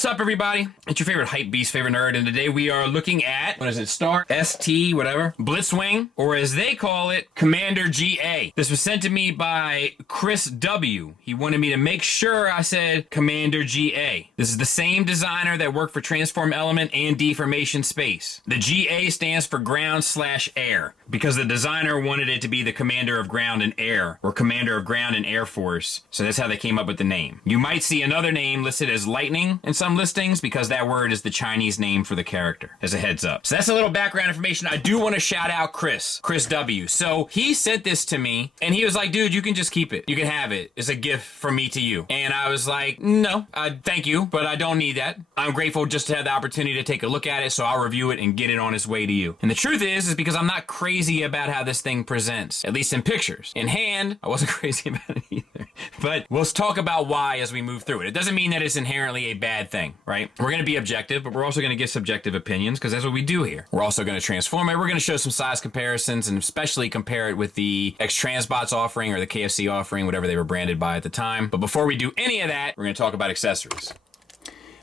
What's up, everybody? It's your favorite hype beast, favorite nerd, and today we are looking at, what is it, Star? ST, whatever. Blitzwing, or as they call it, Commander GA. This was sent to me by Chris W. He wanted me to make sure I said Commander GA. This is the same designer that worked for Transform Element and Deformation Space. The GA stands for Ground/Air, because the designer wanted it to be the Commander of Ground and Air, or Commander of Ground and Air Force, so that's how they came up with the name. You might see another name listed as Lightning in some listings because that word is the Chinese name for the character, as a heads up. So that's a little background information. I do want to shout out Chris W. So he sent this to me and he was like, dude, you can just keep it. You can have it. It's a gift from me to you. And I was like, no, thank you, but I don't need that. I'm grateful just to have the opportunity to take a look at it, so I'll review it and get it on its way to you. And the truth is because I'm not crazy about how this thing presents, at least in pictures. In hand, I wasn't crazy about it either. But we'll talk about why as we move through it. It doesn't mean that it's inherently a bad thing, right? We're going to be objective, but we're also going to give subjective opinions because that's what we do here. We're also going to transform it. We're going to show some size comparisons and especially compare it with the X-Transbots offering or the KFC offering, whatever they were branded by at the time. But before we do any of that, we're going to talk about accessories.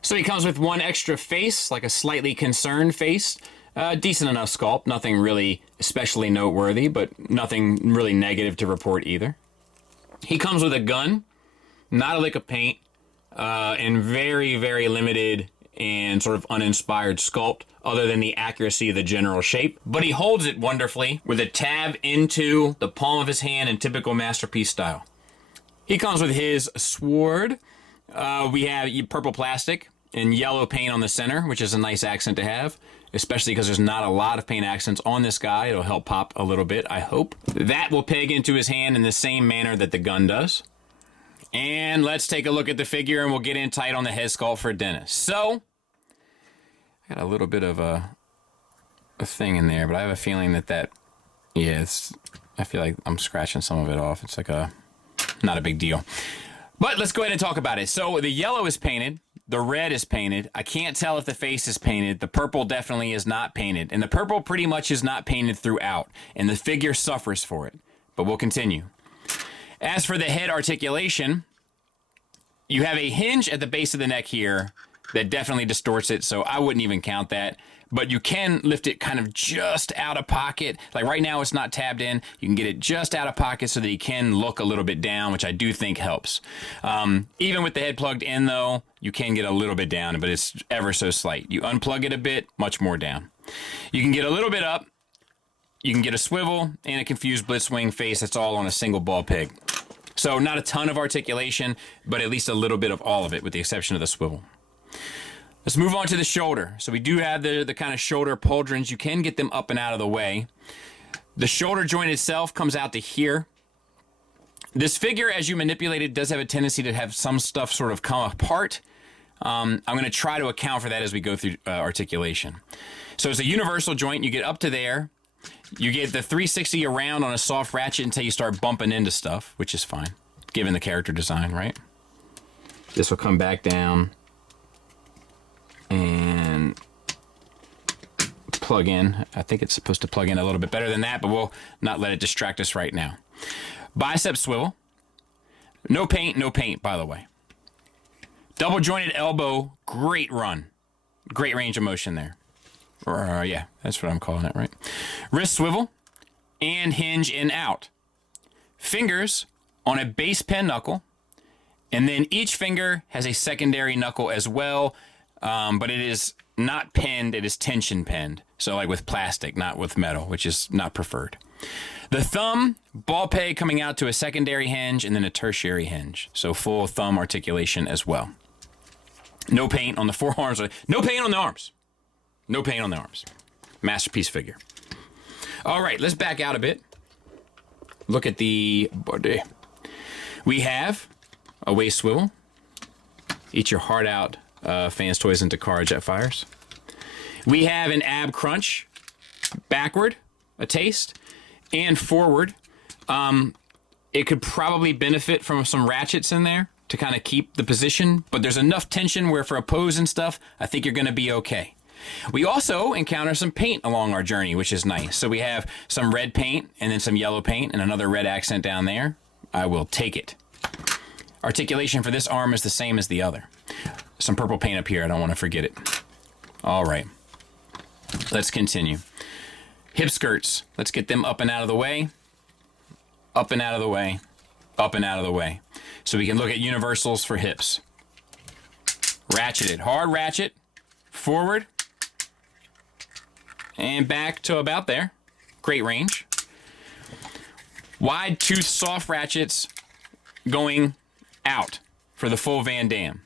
So he comes with one extra face, like a slightly concerned face. Decent enough sculpt, nothing really especially noteworthy, but nothing really negative to report either. He comes with a gun, not a lick of paint, and very, very limited and sort of uninspired sculpt other than the accuracy of the general shape. But he holds it wonderfully with a tab into the palm of his hand in typical Masterpiece style. He comes with his sword. We have purple plastic and yellow paint on the center, which is a nice accent to have, especially because there's not a lot of paint accents on this guy. It'll help pop a little bit, I hope. That will peg into his hand in the same manner that the gun does. And let's take a look at the figure and we'll get in tight on the head sculpt for Dennis. So, I got a little bit of a thing in there, but I have a feeling that I feel like I'm scratching some of it off. It's like not a big deal. But let's go ahead and talk about it. So the yellow is painted. The red is painted. I can't tell if the face is painted. The purple definitely is not painted. And the purple pretty much is not painted throughout. And the figure suffers for it. But we'll continue. As for the head articulation, you have a hinge at the base of the neck here that definitely distorts it, so I wouldn't even count that. But you can lift it kind of just out of pocket. Like right now it's not tabbed in. You can get it just out of pocket so that you can look a little bit down, which I do think helps. Even with the head plugged in though, you can get a little bit down, but it's ever so slight. You unplug it a bit, much more down. You can get a little bit up. You can get a swivel and a confused Blitzwing face. That's all on a single ball peg. So not a ton of articulation, but at least a little bit of all of it with the exception of the swivel. Let's move on to the shoulder. So we do have the kind of shoulder pauldrons. You can get them up and out of the way. The shoulder joint itself comes out to here. This figure, as you manipulate it, does have a tendency to have some stuff sort of come apart. I'm going to try to account for that as we go through articulation. So it's a universal joint. You get up to there. You get the 360 around on a soft ratchet until you start bumping into stuff, which is fine, given the character design, right? This will come back down and plug in. I think it's supposed to plug in a little bit better than that, but we'll not let it distract us right now. Bicep swivel. No paint, by the way. Double jointed elbow, great run. Great range of motion there. Yeah, that's what I'm calling it, right? Wrist swivel and hinge in out. Fingers on a base pen knuckle, and then each finger has a secondary knuckle as well, but it is not pinned, it is tension pinned. So like with plastic, not with metal, which is not preferred. The thumb, ball peg coming out to a secondary hinge and then a tertiary hinge. So full thumb articulation as well. No paint on the forearms, no paint on the arms. No paint on the arms. Masterpiece figure. All right, let's back out a bit. Look at the body. We have a waist swivel. Eat your heart out, fans, toys, and Takara Jetfires. We have an ab crunch. Backward, a taste, and forward. It could probably benefit from some ratchets in there to kind of keep the position, but there's enough tension where for a pose and stuff, I think you're going to be okay. We also encounter some paint along our journey, which is nice. So we have some red paint and then some yellow paint and another red accent down there. I will take it. Articulation for this arm is the same as the other. some purple paint up here. I don't want to forget it. All right. Let's continue. Hip skirts. Let's get them up and out of the way. Up and out of the way. Up and out of the way. So we can look at universals for hips. Ratchet it. Hard ratchet. Forward. And back to about there. Great range. Wide tooth soft ratchets going out for the full Van Dam.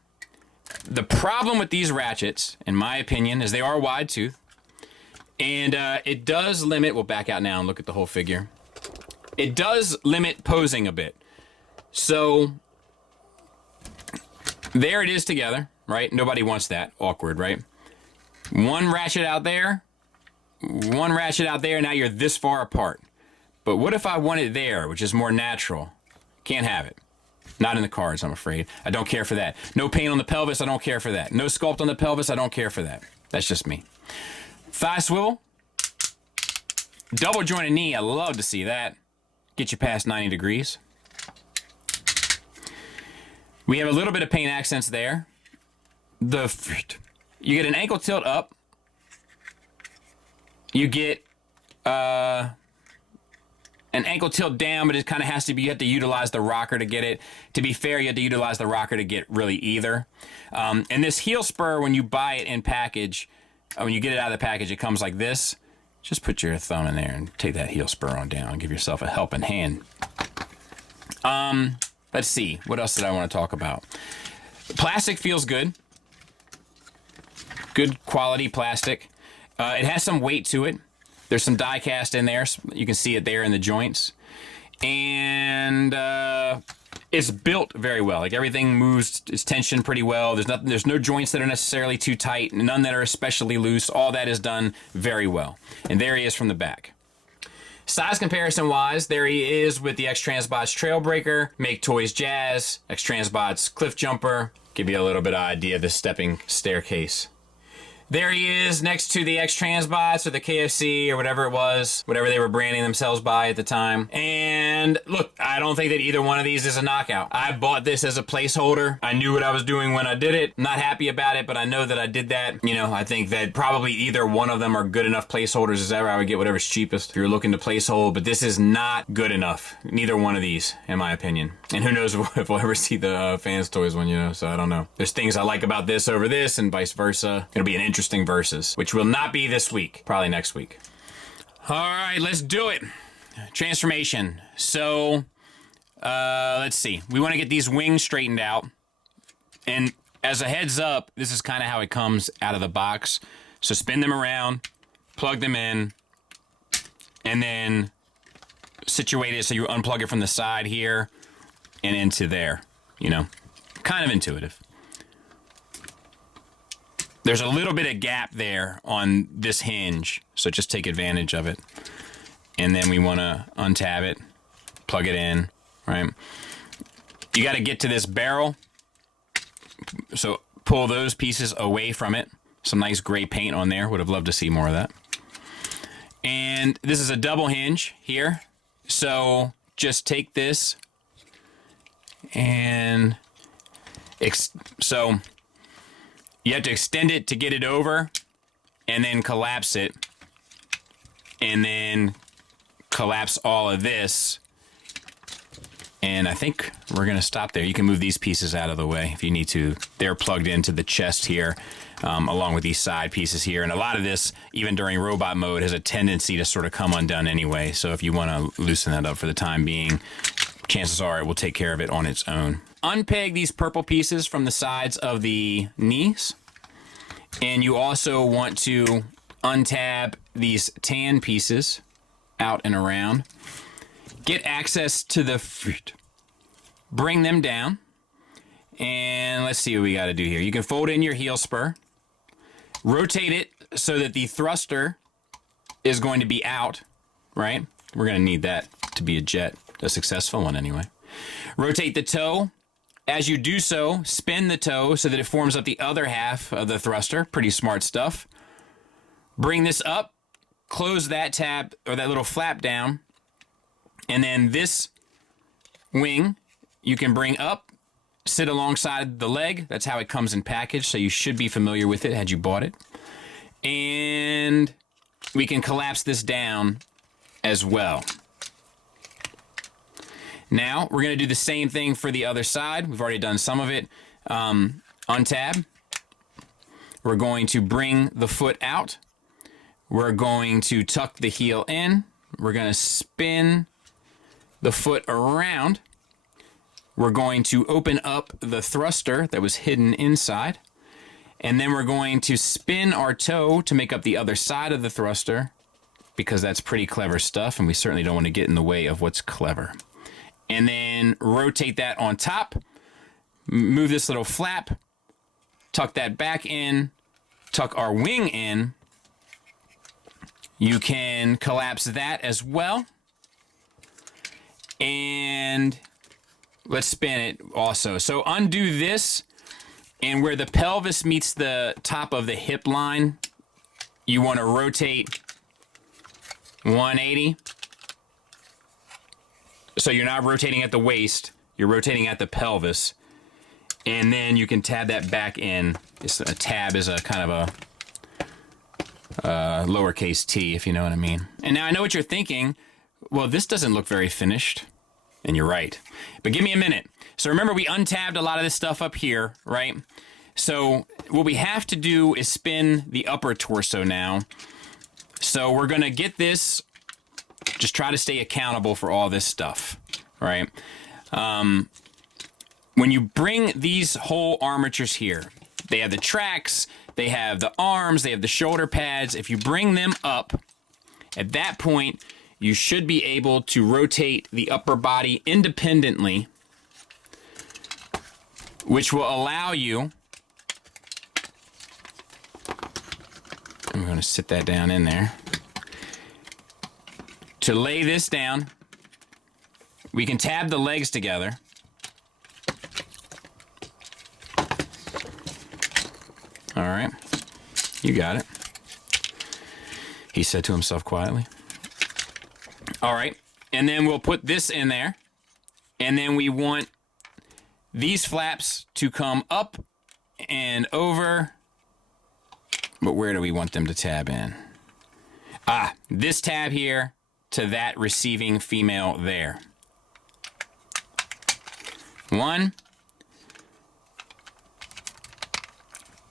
The problem with these ratchets, in my opinion, is they are wide tooth. And it does limit, we'll back out now and look at the whole figure. It does limit posing a bit. So there it is together, right? Nobody wants that. Awkward, right? One ratchet out there, one ratchet out there, now you're this far apart. But what if I want it there, which is more natural? Can't have it. Not in the cards, I'm afraid. I don't care for that. No paint on the pelvis, I don't care for that. No sculpt on the pelvis, I don't care for that. That's just me. Thigh swivel. Double jointed knee, I love to see that. Get you past 90 degrees. We have a little bit of paint accents there. You get an ankle tilt up. You get an ankle tilt down, but it kind of has to be, you have to utilize the rocker to get it. To be fair, you have to utilize the rocker to get really either. And this heel spur, when you buy it in package, when you get it out of the package, it comes like this. Just put your thumb in there and take that heel spur on down. Give yourself a helping hand. Let's see. What else did I want to talk about? Plastic feels good. Good quality plastic. It has some weight to it. There's some die cast in there. You can see it there in the joints. And it's built very well. Like everything moves, it's tensioned pretty well. There's no joints that are necessarily too tight, none that are especially loose. All that is done very well. And there he is from the back. Size comparison wise, there he is with the X-Transbots Trailbreaker, Make Toys Jazz, X-Transbots Cliff Jumper. Give you a little bit of idea of the stepping staircase. There he is next to the X-Transbots or the KFC or whatever it was, whatever they were branding themselves by at the time. And look, I don't think that either one of these is a knockout. I bought this as a placeholder. I knew what I was doing when I did it. Not happy about it, but I know that I did that. You know, I think that probably either one of them are good enough placeholders as ever. I would get whatever's cheapest if you're looking to placehold, but this is not good enough. Neither one of these, in my opinion. And who knows if we'll ever see the Fans Toys one, you know, so I don't know. There's things I like about this over this and vice versa. It'll be an interesting versus, which will not be this week, probably next week. All right, let's do it. Transformation. So let's see, we want to get these wings straightened out, and as a heads up, this is kind of how it comes out of the box. So spin them around, plug them in, and then situate it so you unplug it from the side here and into there, you know, kind of intuitive. There's a little bit of gap there on this hinge, so just take advantage of it. And then we want to untab it, plug it in, right? You got to get to this barrel, so pull those pieces away from it. Some nice gray paint on there. Would have loved to see more of that. And this is a double hinge here, so just take this and so you have to extend it to get it over, and then collapse it, and then collapse all of this. And I think we're going to stop there. You can move these pieces out of the way if you need to. They're plugged into the chest here, along with these side pieces here. And a lot of this, even during robot mode, has a tendency to sort of come undone anyway. So if you want to loosen that up for the time being, chances are it will take care of it on its own. Unpeg these purple pieces from the sides of the knees. And you also want to untab these tan pieces out and around. Get access to the fruit. Bring them down. And let's see what we got to do here. You can fold in your heel spur. Rotate it so that the thruster is going to be out, right? We're going to need that to be a jet, a successful one anyway. Rotate the toe. As you do so, spin the toe so that it forms up the other half of the thruster. Pretty smart stuff. Bring this up, close that tab or that little flap down, and then this wing you can bring up sit alongside the leg. That's how it comes in package, so you should be familiar with it had you bought it. And we can collapse this down as well. Now, we're going to do the same thing for the other side. We've already done some of it. Untab. We're going to bring the foot out. We're going to tuck the heel in. We're going to spin the foot around. We're going to open up the thruster that was hidden inside. And then we're going to spin our toe to make up the other side of the thruster, because that's pretty clever stuff, and we certainly don't want to get in the way of what's clever. And then rotate that on top, move this little flap, tuck that back in, tuck our wing in. You can collapse that as well. And let's spin it also. So undo this, and where the pelvis meets the top of the hip line, you want to rotate 180. So you're not rotating at the waist, you're rotating at the pelvis. And then you can tab that back in. A tab is a kind of a lowercase t, if you know what I mean. And now I know what you're thinking. Well, this doesn't look very finished. And you're right. But give me a minute. So remember, we untabbed a lot of this stuff up here, right? So what we have to do is spin the upper torso now. So we're going to get this, just try to stay accountable for all this stuff, right? When you bring these whole armatures here, they have the tracks, they have the arms, they have the shoulder pads. If you bring them up, at that point, you should be able to rotate the upper body independently, which will allow you, I'm going to sit that down in there, to lay this down. We can tab the legs together. All right, you got it, he said to himself quietly. All right, and then we'll put this in there, and then we want these flaps to come up and over, but where do we want them to tab in? This tab here to that receiving female there. 1,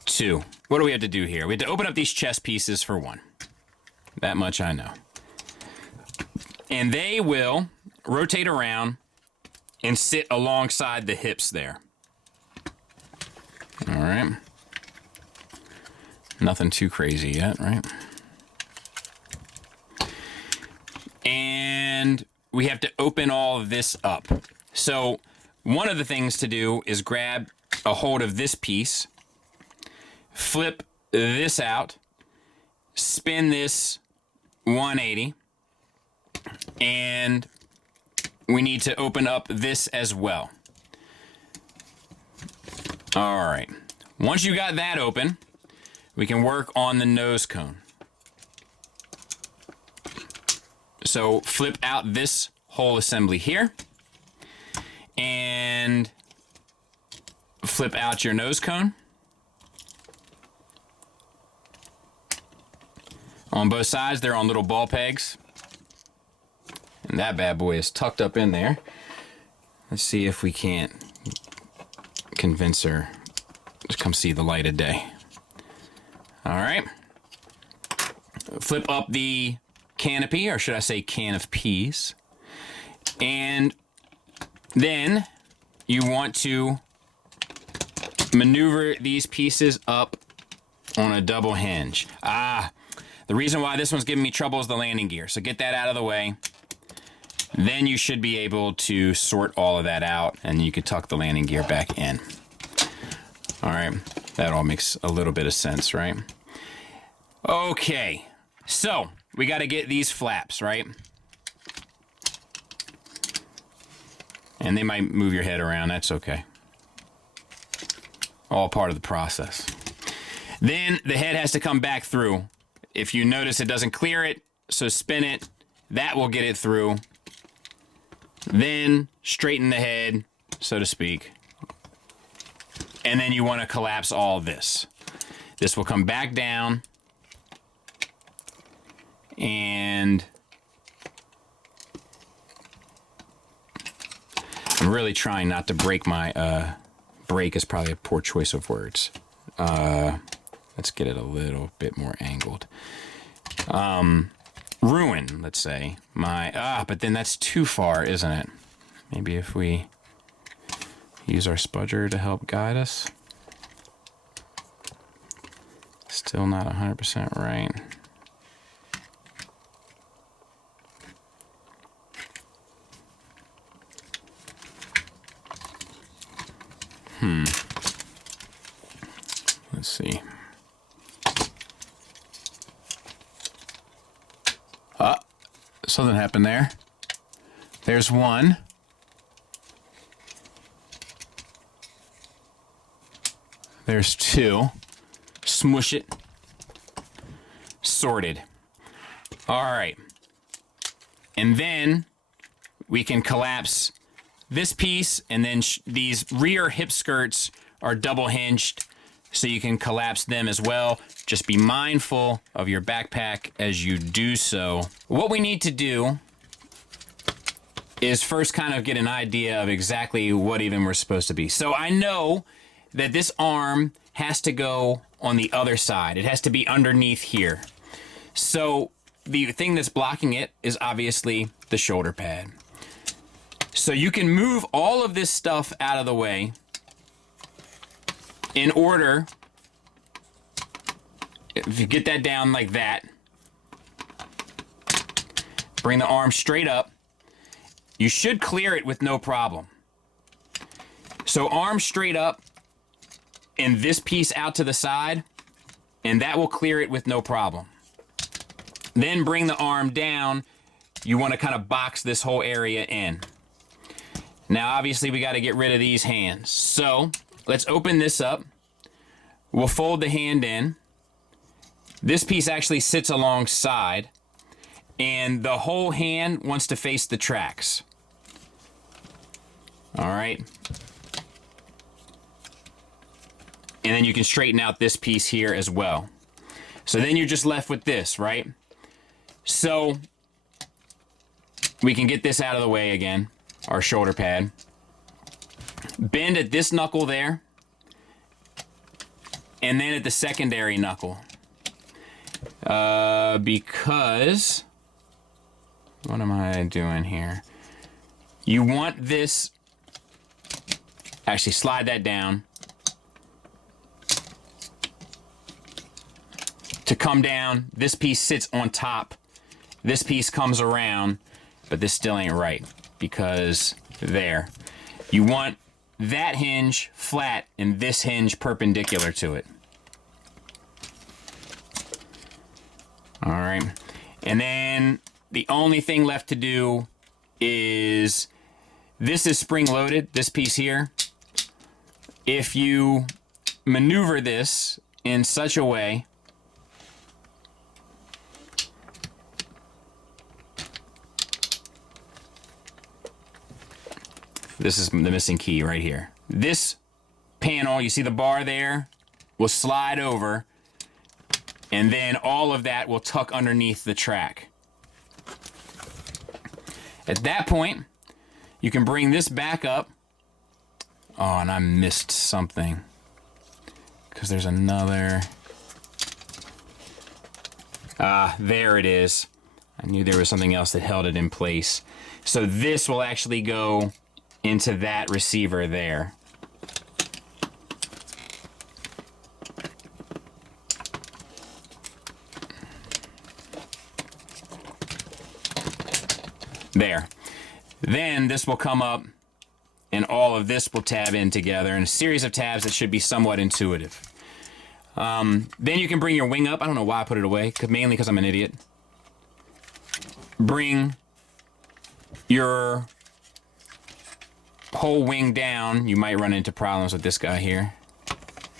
2. What do we have to do here? We have to open up these chest pieces for 1. That much I know. And they will rotate around and sit alongside the hips there. All right. Nothing too crazy yet, right? And we have to open all of this up. So one of the things to do is grab a hold of this piece, flip this out, spin this 180, and we need to open up this as well. All right. Once you got that open, we can work on the nose cone. So flip out this whole assembly here and flip out your nose cone. On both sides, they're on little ball pegs. And that bad boy is tucked up in there. Let's see if we can't convince her to come see the light of day. All right. Flip up the canopy, or should I say can of peas. And then you want to maneuver these pieces up on a double hinge. The reason why this one's giving me trouble is the landing gear. So get that out of the way. Then you should be able to sort all of that out, and you can tuck the landing gear back in. All right, that all makes a little bit of sense, right? Okay, so we got to get these flaps, right? And they might move your head around, that's okay. All part of the process. Then the head has to come back through. If you notice it doesn't clear it, so spin it, that will get it through. Then straighten the head, so to speak, And then you want to collapse all this. This will come back down. And I'm really trying not to break my, break is probably a poor choice of words. Let's get it a little bit more angled. Ruin, let's say. But then that's too far, isn't it? Maybe if we use our spudger to help guide us. Still not 100% right. Let's see. Something happened there. There's one. There's two. Smush it. Sorted. All right. And then we can collapse this piece, and then these rear hip skirts are double hinged, so you can collapse them as well. Just be mindful of your backpack as you do so. What we need to do is first kind of get an idea of exactly what even we're supposed to be. So I know that this arm has to go on the other side. It has to be underneath here. So the thing that's blocking it is obviously the shoulder pad. So you can move all of this stuff out of the way in order, if you get that down like that, bring the arm straight up. You should clear it with no problem. So arm straight up and this piece out to the side, and that will clear it with no problem. Then bring the arm down. You want to kind of box this whole area in. Now, obviously, we got to get rid of these hands. So let's open this up. We'll fold the hand in. This piece actually sits alongside, and the whole hand wants to face the tracks. All right. And then you can straighten out this piece here as well. So then you're just left with this, right? So we can get this out of the way again, our shoulder pad. Bend at this knuckle there, and then at the secondary knuckle. Because, what am I doing here? You want this, actually slide that down, to come down. This piece sits on top. This piece comes around, but this still ain't right because there. You want that hinge flat and this hinge perpendicular to it. All right. And then the only thing left to do is, this is spring loaded, this piece here. If you maneuver this in such a way this is the missing key right here. This panel, you see the bar there, will slide over, and then all of that will tuck underneath the track. At that point, you can bring this back up. Oh, and I missed something, because there's another. There it is. I knew there was something else that held it in place. So this will actually go into that receiver there. There. Then this will come up and all of this will tab in together in a series of tabs that should be somewhat intuitive. Then you can bring your wing up. I don't know why I put it away, mainly because I'm an idiot. Bring your whole wing down. You might run into problems with this guy here.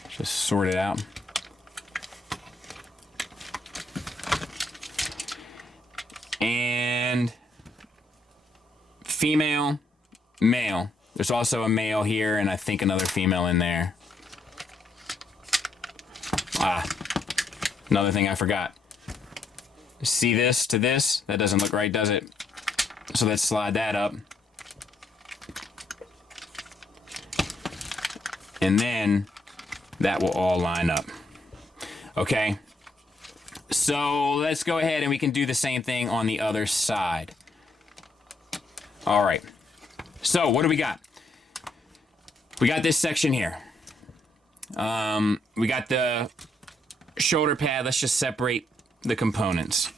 Just sort it out. And female, male. There's also a male here and I think another female in there. Another thing I forgot. See this to this? That doesn't look right, does it? So let's slide that up. And then that will all line up. Okay. So let's go ahead and we can do the same thing on the other side. All right. So what do we got? We got this section here. We got the shoulder pad. Let's just separate the components.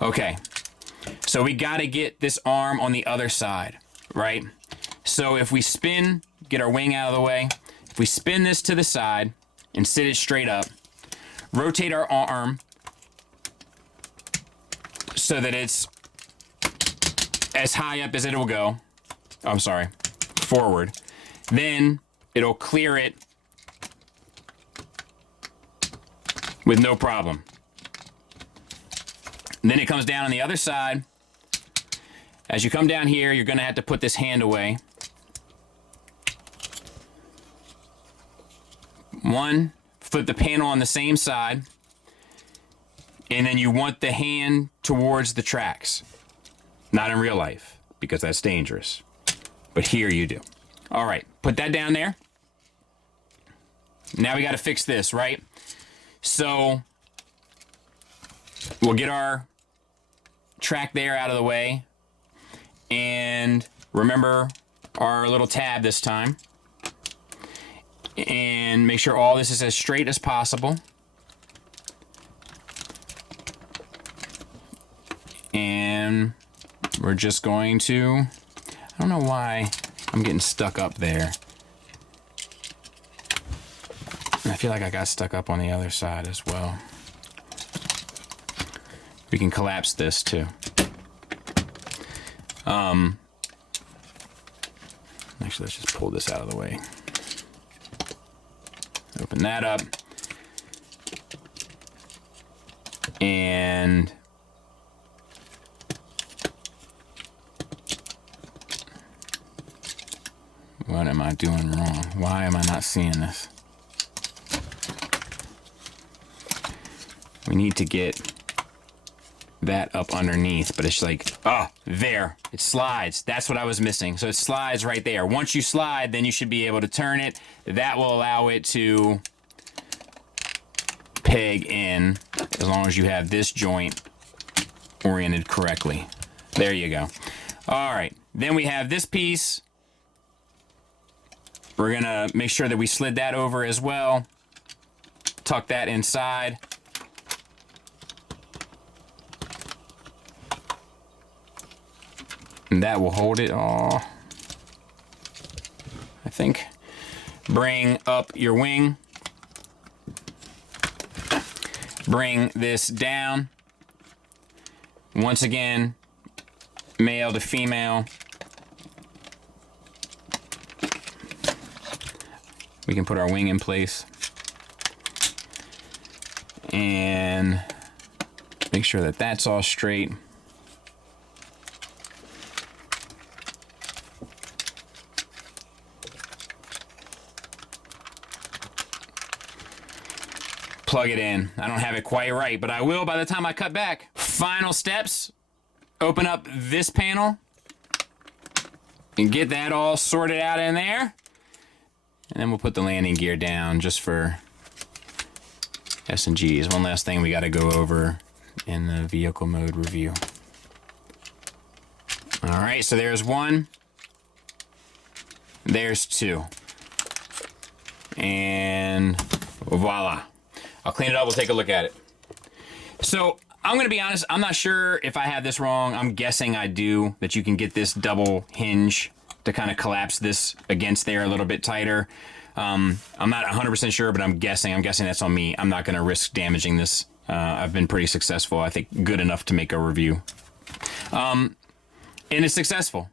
Okay. So we got to get this arm on the other side, right? So if we spin, get our wing out of the way. If we spin this to the side and sit it straight up, rotate our arm so that it's as high up as it will go. Oh, I'm sorry, forward. Then it'll clear it with no problem. And then it comes down on the other side. As you come down here, you're gonna have to put this hand away. One, flip the panel on the same side, and then you want the hand towards the tracks. Not in real life, because that's dangerous. But here you do. All right, put that down there. Now we gotta fix this, right? So we'll get our track there out of the way. And remember our little tab this time. And make sure all this is as straight as possible. And we're just going to, I don't know why I'm getting stuck up there. I feel like I got stuck up on the other side as well. We can collapse this too. Actually, let's just pull this out of the way. Open that up. And what am I doing wrong? Why am I not seeing this? We need to get that up underneath, but it's like, oh, there. It slides. That's what I was missing. So it slides right there. Once you slide, then you should be able to turn it. That will allow it to peg in as long as you have this joint oriented correctly. There you go. All right. Then we have this piece. We're going to make sure that we slid that over as well. Tuck that inside. And that will hold it all, I think. Bring up your wing. Bring this down. Once again, male to female. We can put our wing in place. And make sure that that's all straight. Plug it in. I don't have it quite right, but I will by the time I cut back. Final steps. Open up this panel and get that all sorted out in there. And then we'll put the landing gear down just for S&Gs. One last thing we got to go over in the vehicle mode review. All right, so there's one. There's two. And voila. I'll clean it up, we'll take a look at it. So, I'm gonna be honest, I'm not sure if I have this wrong. I'm guessing I do, that you can get this double hinge to kind of collapse this against there a little bit tighter. I'm not 100% sure, but I'm guessing that's on me. I'm not gonna risk damaging this. I've been pretty successful, I think good enough to make a review. And it's successful.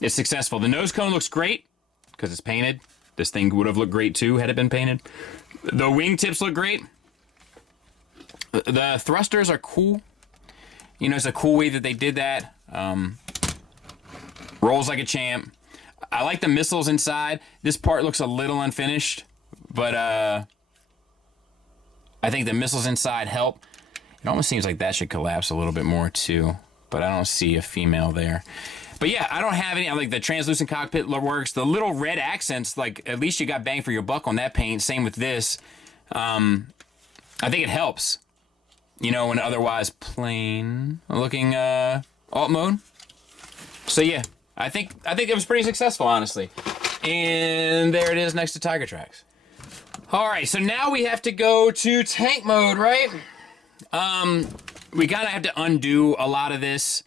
It's successful. The nose cone looks great, because it's painted. This thing would have looked great too, had it been painted. The wingtips look great. The thrusters are cool. You know, it's a cool way that they did that. Rolls like a champ. I like the missiles inside. This part looks a little unfinished, But I think the missiles inside help. It almost seems like that should collapse a little bit more too, but I don't see a female there. But yeah, I don't have any. Like the translucent cockpit works. The little red accents, like at least you got bang for your buck on that paint. Same with this. I think it helps. You know, in otherwise plain looking alt mode. So yeah, I think it was pretty successful, honestly. And there it is next to Tiger Tracks. All right, so now we have to go to tank mode, right? We kind of have to undo a lot of this.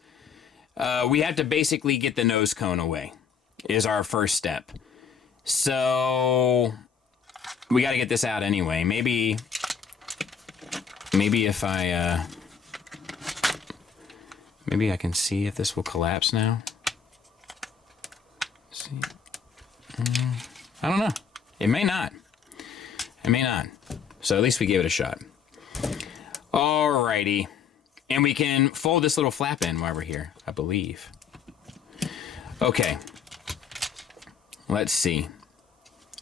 We have to basically get the nose cone away is our first step. So we got to get this out anyway. Maybe if maybe I can see if this will collapse now. Let's see. I don't know. It may not. It may not. So at least we gave it a shot. Alrighty. And we can fold this little flap in while we're here, I believe. Okay. Let's see.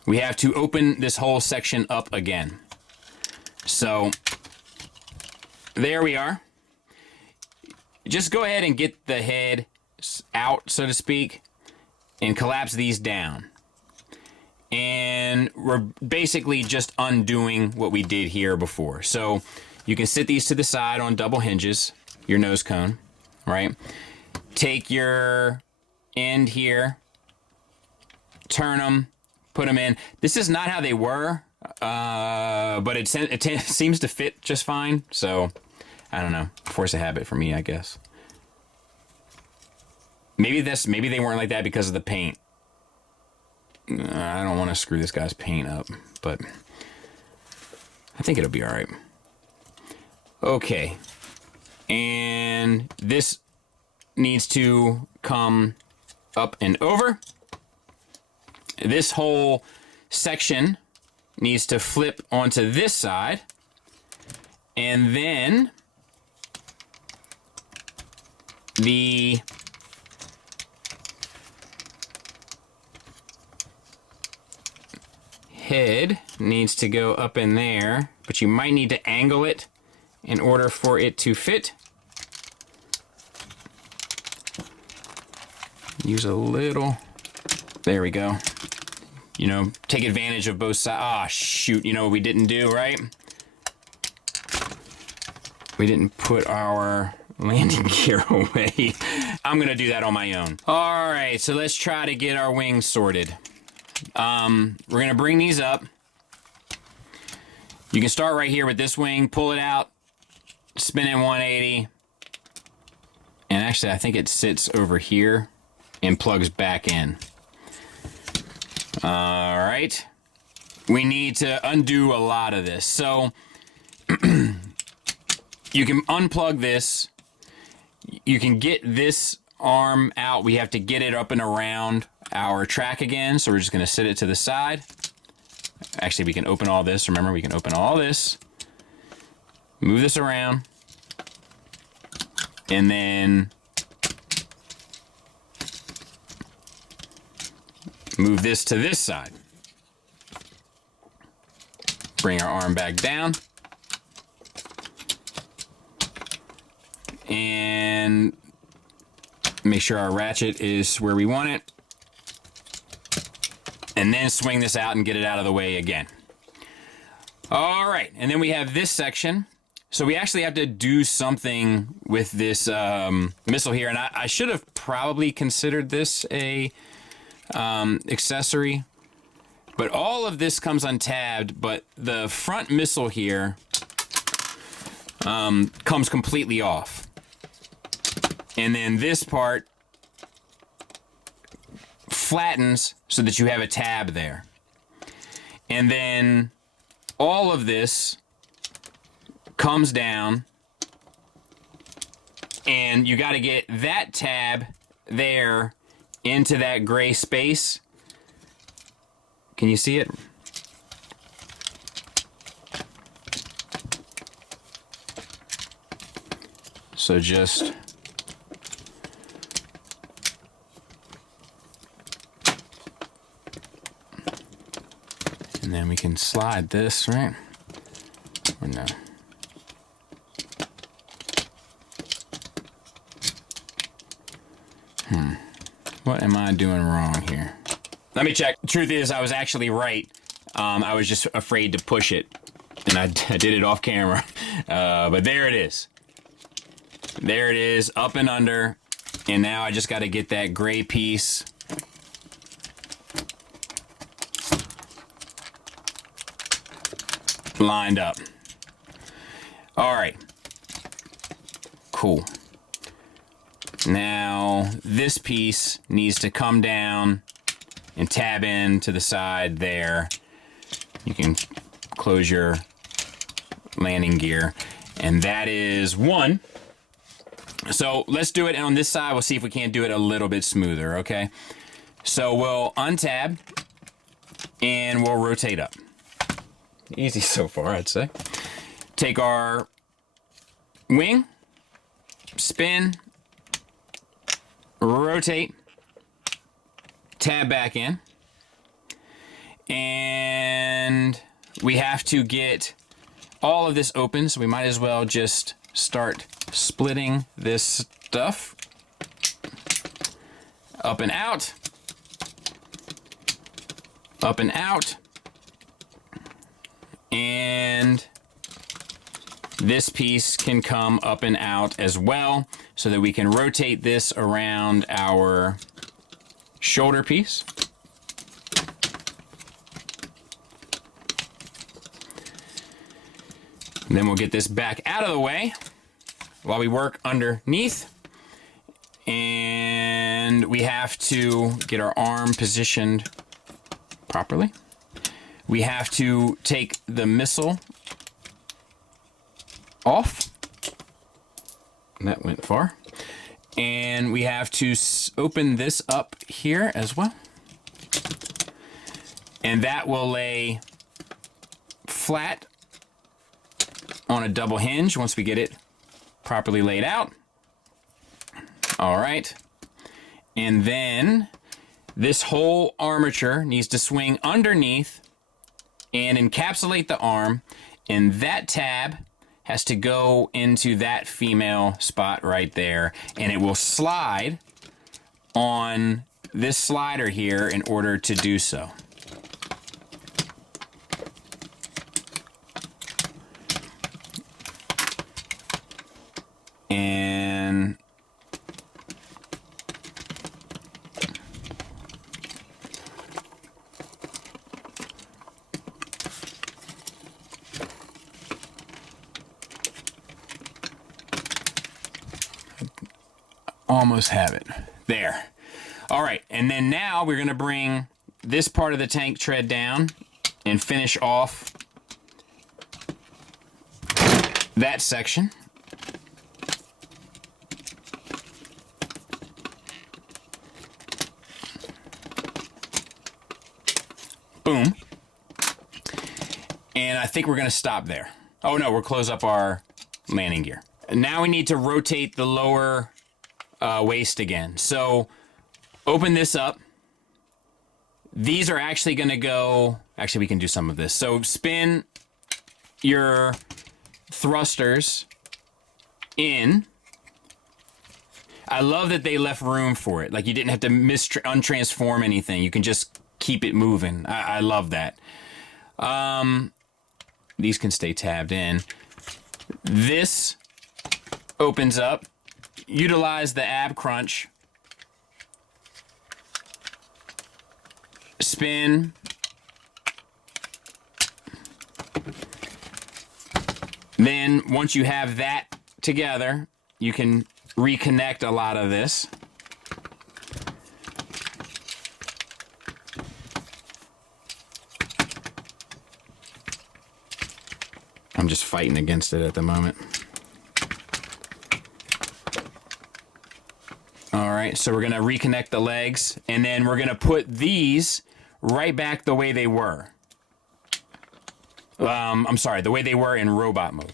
We have to open this whole section up again. So, there we are. Just go ahead and get the head out, so to speak, and collapse these down. And we're basically just undoing what we did here before. So, you can sit these to the side on double hinges, your nose cone, right? Take your end here, turn them, put them in. This is not how they were, but it seems to fit just fine. So, I don't know. Force of habit for me, I guess. Maybe they weren't like that because of the paint. I don't want to screw this guy's paint up, but I think it'll be all right. Okay, and this needs to come up and over. This whole section needs to flip onto this side, and then the head needs to go up in there, but you might need to angle it in order for it to fit. Use a little, there we go. You know, take advantage of both sides. Ah, shoot, you know what we didn't do, right? We didn't put our landing gear away. I'm gonna do that on my own. All right, so let's try to get our wings sorted. We're gonna bring these up. You can start right here with this wing, pull it out, spin it 180, and actually I think it sits over here and plugs back in. All right, we need to undo a lot of this. So you can unplug this. You can get this arm out. We have to get it up and around our track again, so we're just gonna sit it to the side. Actually, we can open all this. Remember, we can open all this, move this around, and then move this to this side. Bring our arm back down. And make sure our ratchet is where we want it. And then swing this out and get it out of the way again. All right, and then we have this section. So we actually have to do something with this missile here. And I should have probably considered this a accessory. But all of this comes untabbed, but the front missile here comes completely off. And then this part flattens so that you have a tab there. And then all of this comes down, and you got to get that tab there into that gray space. Can you see it? So just and then we can slide this, right? Or no? What am I doing wrong here? Let me check. The truth is, I was actually right. I was just afraid to push it, and I did it off camera. But there it is. There it is, up and under. And now I just got to get that gray piece lined up. All right. Cool. Now, this piece needs to come down and tab in to the side there. You can close your landing gear. And that is one. So let's do it on this side. We'll see if we can't do it a little bit smoother, okay? So we'll untab and we'll rotate up. Easy so far, I'd say. Take our wing, spin, rotate, tab back in, and we have to get all of this open, so we might as well just start splitting this stuff up and out, up and out, and this piece can come up and out as well, so that we can rotate this around our shoulder piece. And then we'll get this back out of the way while we work underneath. And we have to get our arm positioned properly. We have to take the missile off. That went far. And we have to open this up here as well. And that will lay flat on a double hinge once we get it properly laid out. All right. And then this whole armature needs to swing underneath and encapsulate the arm. And that tab has to go into that female spot right there, and it will slide on this slider here in order to do so. And almost have it. There. All right, and then now we're gonna bring this part of the tank tread down and finish off that section. Boom. And I think we're gonna stop there. Oh no, we'll close up our landing gear. Now we need to rotate the lower waist again. So open this up. These are actually going to go, actually we can do some of this. So spin your thrusters in. I love that they left room for it. Like you didn't have to untransform anything. You can just keep it moving. I love that. These can stay tabbed in. This opens up. Utilize the ab crunch. Spin. Then once you have that together, you can reconnect a lot of this. I'm just fighting against it at the moment. All right, so we're gonna reconnect the legs, and then we're gonna put these right back the way they were. I'm sorry, the way they were in robot mode.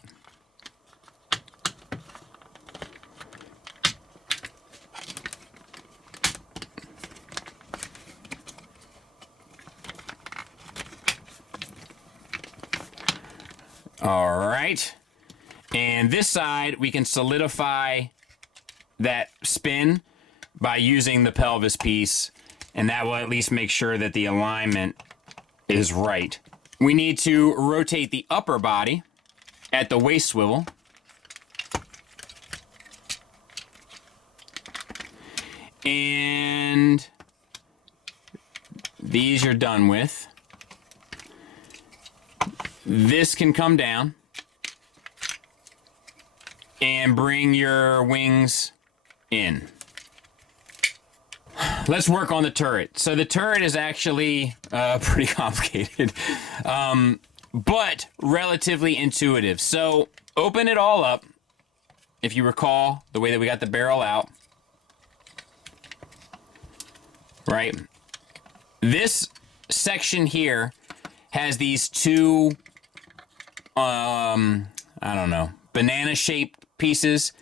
All right. And this side, we can solidify that spin by using the pelvis piece, and that will at least make sure that the alignment is right. We need to rotate the upper body at the waist swivel. And these you're done with. This can come down and bring your wings in. Let's work on the turret. So the turret is actually pretty complicated, but relatively intuitive. So open it all up. If you recall the way that we got the barrel out, right? This section here has these two, I don't know, banana-shaped pieces.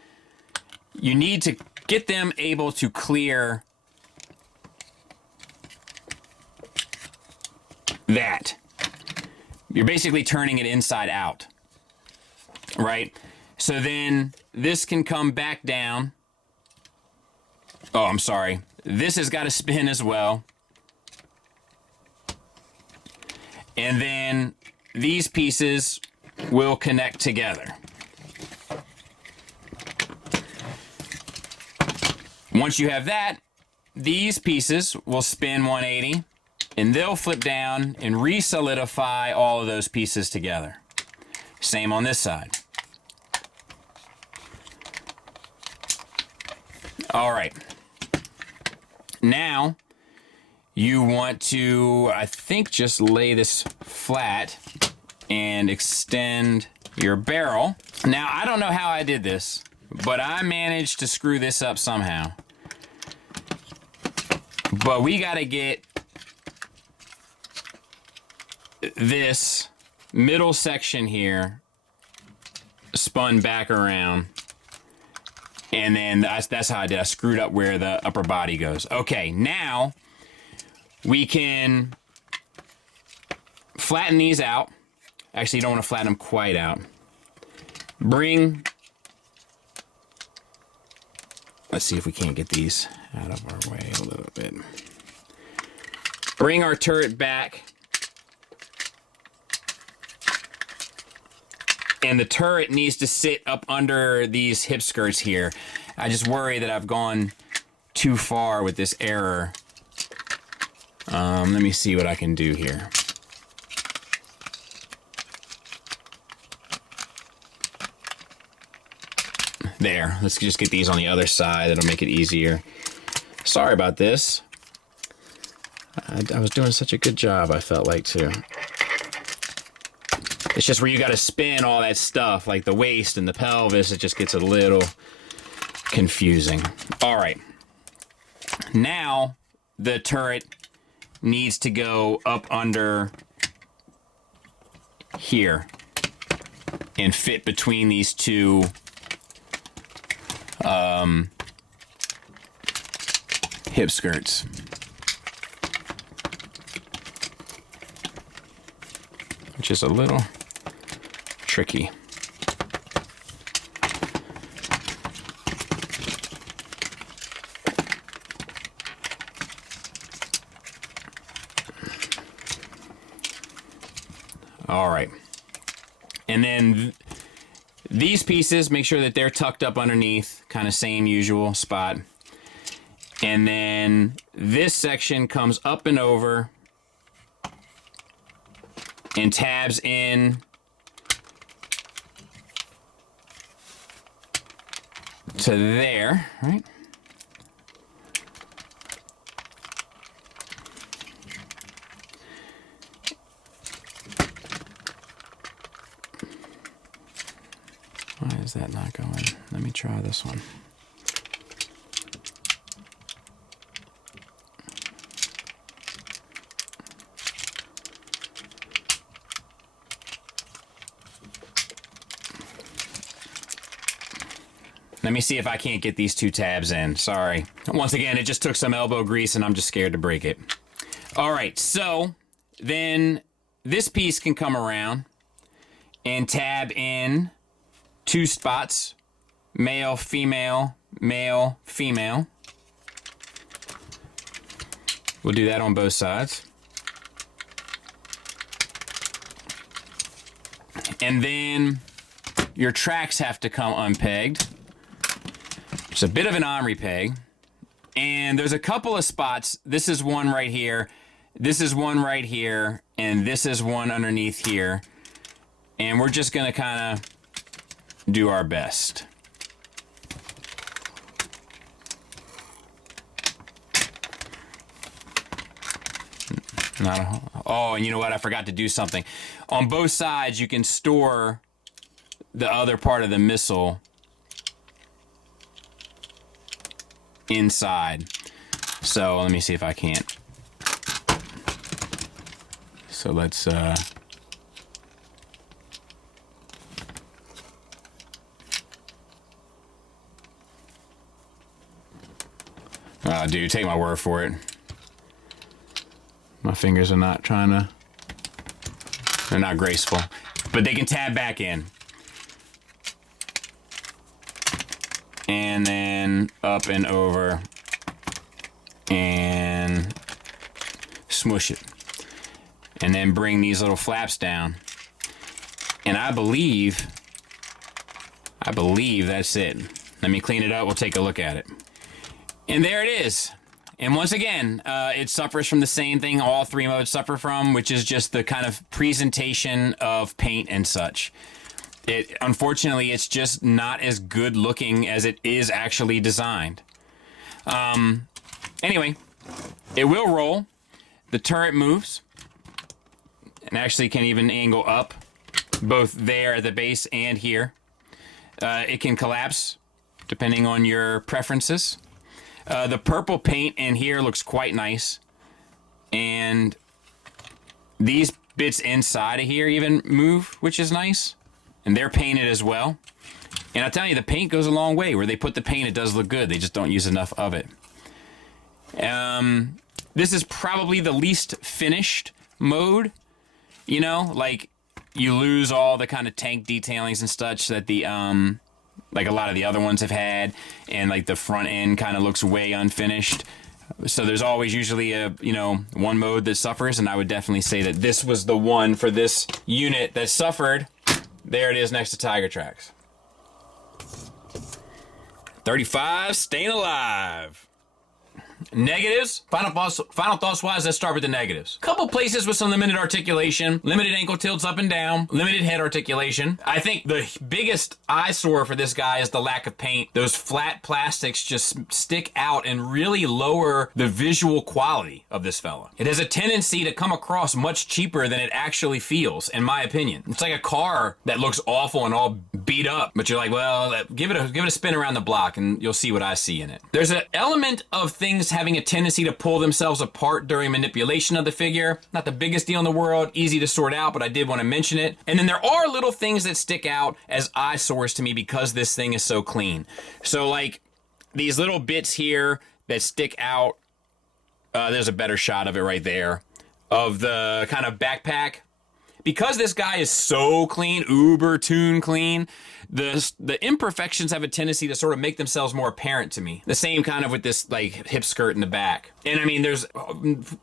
You need to get them able to clear that. You're basically turning it inside out, right? So then this can come back down. Oh, I'm sorry. This has got to spin as well. And then these pieces will connect together. Once you have that, these pieces will spin 180 and they'll flip down and re-solidify all of those pieces together. Same on this side. All right. Now, you want to, I think, just lay this flat and extend your barrel. Now, I don't know how I did this, but I managed to screw this up somehow. But we got to get this middle section here spun back around. And then that's how I did. I screwed up where the upper body goes. Okay, now we can flatten these out. Actually, you don't want to flatten them quite out. Let's see if we can't get these out of our way a little bit. Bring our turret back. And the turret needs to sit up under these hip skirts here. I just worry that I've gone too far with this error. Let me see what I can do here. There, let's just get these on the other side. That'll make it easier. Sorry about this. I was doing such a good job, I felt like, too. It's just where you got to spin all that stuff, like the waist and the pelvis. It just gets a little confusing. All right. Now, the turret needs to go up under here and fit between these two hip skirts. Which is a little tricky. All right. And then these pieces, make sure that they're tucked up underneath, kind of same usual spot. And then this section comes up and over and tabs in to there, right? Why is that not going? Let me try this one. Let me see if I can't get these two tabs in. Sorry. Once again, it just took some elbow grease and I'm just scared to break it. All right, so then this piece can come around and tab in 2 spots, male, female, male, female. We'll do that on both sides. And then your tracks have to come unpegged. It's a bit of an on-repeg. And there's a couple of spots. This is one right here. This is one right here. And this is one underneath here. And we're just going to kind of do our best. Oh, and you know what? I forgot to do something. On both sides, you can store the other part of the missile inside. So let me see if I can't. So let's oh, dude, take my word for it. My fingers are not trying to, they're not graceful, but they can tab back in. And then up and over and smush it. And then bring these little flaps down. And I believe that's it. Let me clean it up, we'll take a look at it. And there it is. And once again, it suffers from the same thing all 3 modes suffer from, which is just the kind of presentation of paint and such. Unfortunately, it's just not as good looking as it is actually designed. Anyway, it will roll. The turret moves. And actually can even angle up, both there at the base and here. It can collapse, depending on your preferences. The purple paint in here looks quite nice. And these bits inside of here even move, which is nice. And they're painted as well. And I'll tell you, the paint goes a long way. Where they put the paint, it does look good. They just don't use enough of it. This is probably the least finished mode. You know, like, you lose all the kind of tank detailings and such that the, like a lot of the other ones have had, and like the front end kind of looks way unfinished. So there's always usually a, you know, one mode that suffers, and I would definitely say that this was the one for this unit that suffered. There it is next to Tiger Tracks. 35, staying alive. Negatives. Final thoughts wise, let's start with the negatives. Couple places with some limited articulation, limited ankle tilts up and down, limited head articulation. I think the biggest eyesore for this guy is the lack of paint. Those flat plastics just stick out and really lower the visual quality of this fella. It has a tendency to come across much cheaper than it actually feels, in my opinion. It's like a car that looks awful and all beat up, but you're like, well, give it a spin around the block and you'll see what I see in it. There's an element of things having a tendency to pull themselves apart during manipulation of the figure. Not the biggest deal in the world, easy to sort out, but I did want to mention it. And then there are little things that stick out as eyesores to me because this thing is so clean. So like these little bits here that stick out, there's a better shot of it right there, of the kind of backpack. Because this guy is so clean, uber tune clean, the imperfections have a tendency to sort of make themselves more apparent to me. The same kind of with this like hip skirt in the back. And I mean, there's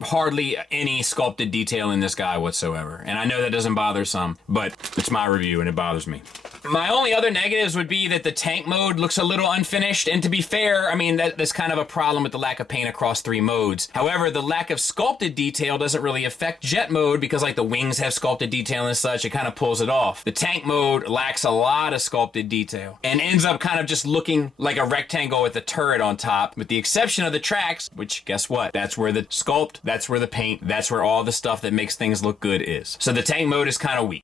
hardly any sculpted detail in this guy whatsoever. And I know that doesn't bother some, but it's my review and it bothers me. My only other negatives would be that the tank mode looks a little unfinished. And to be fair, I mean, that's kind of a problem with the lack of paint across 3 modes. However, the lack of sculpted detail doesn't really affect jet mode because like the wings have sculpted detail and such, it kind of pulls it off. The tank mode lacks a lot of sculpted detail and ends up kind of just looking like a rectangle with a turret on top, with the exception of the tracks, which guess what? That's where the sculpt, that's where the paint, that's where all the stuff that makes things look good is. So the tank mode is kind of weak.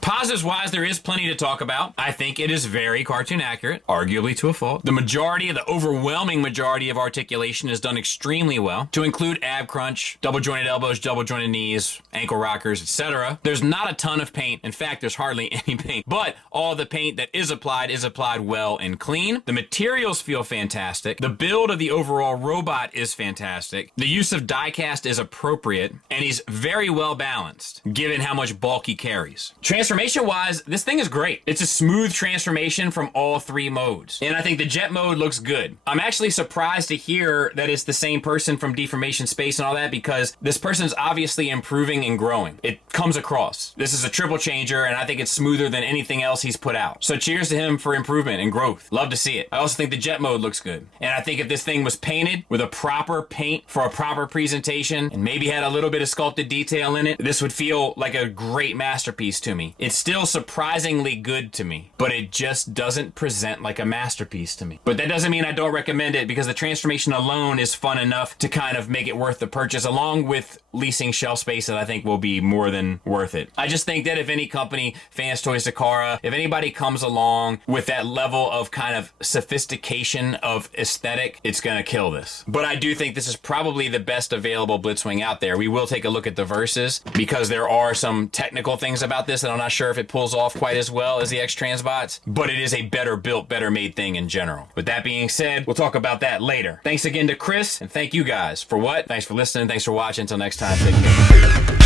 Positives wise, there is plenty to talk about. I think it is very cartoon accurate, arguably to a fault. The overwhelming majority of articulation is done extremely well, to include ab crunch, double jointed elbows, double jointed knees, ankle rockers, etc. There's not a ton of paint. In fact, there's hardly any paint, but all the paint that is applied well and clean. The materials feel fantastic. The build of the overall robot is fantastic. The use of die cast is appropriate, and he's very well balanced, given how much bulk he carries. Transformation-wise, this thing is great. It's a smooth transformation from all 3 modes. And I think the jet mode looks good. I'm actually surprised to hear that it's the same person from Deformation Space and all that, because this person's obviously improving and growing. It comes across. This is a triple changer, and I think it's smoother than anything else he's put out. So cheers to him for improvement and growth. Love to see it. I also think the jet mode looks good. And I think if this thing was painted with a proper paint for a proper presentation and maybe had a little bit of sculpted detail in it, this would feel like a great masterpiece to me. It's still surprisingly good to me, but it just doesn't present like a masterpiece to me. But that doesn't mean I don't recommend it, because the transformation alone is fun enough to kind of make it worth the purchase, along with leasing shelf space that I think will be more than worth it. I just think that if any company, Fans Toys Takara, if anybody comes along with that level of kind of sophistication of aesthetic, it's gonna kill this. But I do think this is probably the best available Blitzwing out there. We will take a look at the Versus, because there are some technical things about this that I'm not sure if it pulls off quite as well as the X-Transbots, but it is a better built, better made thing in general. With that being said, we'll talk about that later. Thanks again to Chris, and thank you guys for what? Thanks for listening, thanks for watching. Until next time, take care.